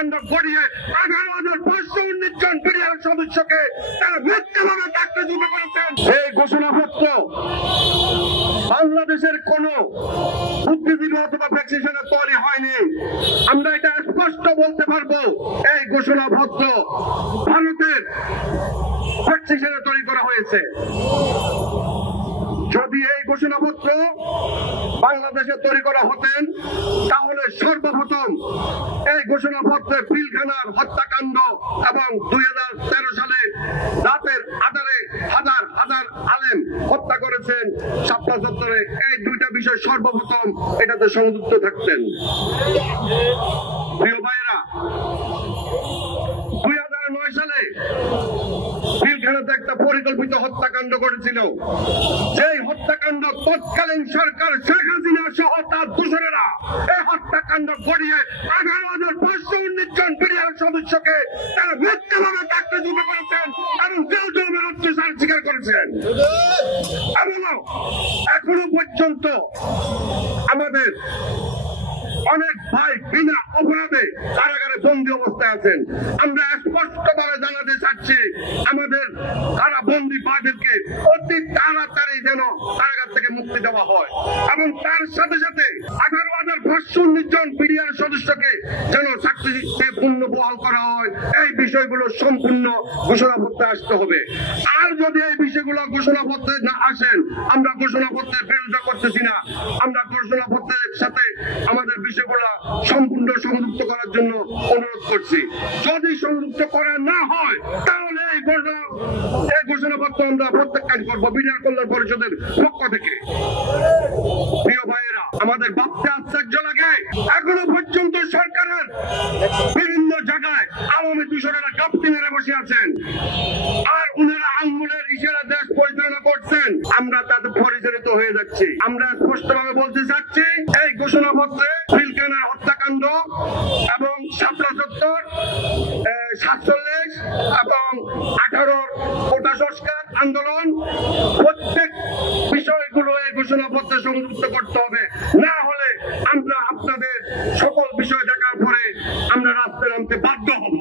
হত্যাকাণ্ড ঘটিয়ে 11,519 জন বিডিআর সদস্যকে তারা মিথ্যাভাবে চাকরি জমা করেছেন। এই ঘোষণাপত্র বাংলাদেশের কোন বুদ্ধিজীবী অথবা প্র্যাকটিশনার তৈরি হয়নি। আমরা এটা স্পষ্ট বলতে পারবো, এই ঘোষণাপত্র ভারতের প্র্যাকটিশনার তৈরি করা হয়েছে। যদি এই ঘোষণাপত্র বাংলাদেশে তৈরি করা হতেন তাহলে সর্বপ্রথম এই ঘোষণাপত্রে পিলখানার হত্যাকাণ্ড এবং 2013 সালে রাতের আধারে হাজার হাজার আলেম হত্যা করেছেন শাপলা চত্বরে, এই দুইটা বিষয় সর্বপ্রথম এটাতে সংযুক্ত থাকতেন। প্রিয় ভাইয়েরা, 2009 সালে পিলখানাতে একটা পরিকল্পিত হত্যাকাণ্ড ঘটেছিল। সেই হত্যাকাণ্ড তৎকালীন সরকার শেখ হাসিনা সহ তার দোসরেরা এই হত্যাকাণ্ড ঘটিয়ে 11,519 জন বিডিআর সদস্যকে তারা মিথ্যাভাবে চাকরি জমা করেছেন এবং জেল জমের অত্যাচার স্বীকার করেছেন। এবং এখনো পর্যন্ত আমাদের অনেক ভাই বিনা অপরাধে কারাগারে বন্দী অবস্থায় আছেন। আমরা স্পষ্টভাবে জানাতে চাচ্ছি, আমাদের কারা বন্দী ভাইদেরকে অতি তাড়াতাড়ি যেন কারাগার থেকে মুক্তি দেওয়া হয় এবং তার সাথে সাথে 11,519 জন বিডিআর সদস্যকে যেন চাকরিতে পূর্ণ বহাল করা হয়। এই বিষয়গুলো সম্পূর্ণ ঘোষণাপত্রে আসতে হবে। আর যদি এই বিষয়গুলো ঘোষণাপত্রে না আসেন, আমরা ঘোষণাপত্রের বিরোধিতা করতেছি না, আমরা ঘোষণাপত্রের সাথে আমাদের বিষয়গুলো সম্পূর্ণ সংযুক্ত করার জন্য অনুরোধ করছি। যদি সংযুক্ত করা না হয় তাহলে এই ঘোষণাপত্র আমরা প্রত্যাখ্যান করবো বিডিআর কল্যাণ পরিষদের পক্ষ থেকে। প্রিয় ভাইয়েরা, আমাদের ভাবতে আশ্চর্য লাগে, এখনো পর্যন্ত সরকারের বিভিন্ন জায়গায় আওয়ামী দূষণেরা গাপ্তি মেরে বসে আছেন আর উনারা আঙ্গুলের ইশারা দেশ পরিচালনা করছেন। আমরা তাদের পরিচালিত হয়ে যাচ্ছি। আমরা স্পষ্টভাবে বলতে চাচ্ছি, এই ঘোষণাপত্রে পিলখানা হত্যাকাণ্ড এবং শাপলা চত্বর 47 এবং 18 কোটা সংস্কার আন্দোলন প্রত্যেক বিষয়গুলো এই ঘোষণাপত্রে সংযুক্ত করতে হবে। না হলে আমরা আপনাদের সকল বিষয় দেখার পরে আমরা রাস্তায় নামতে বাধ্য হব।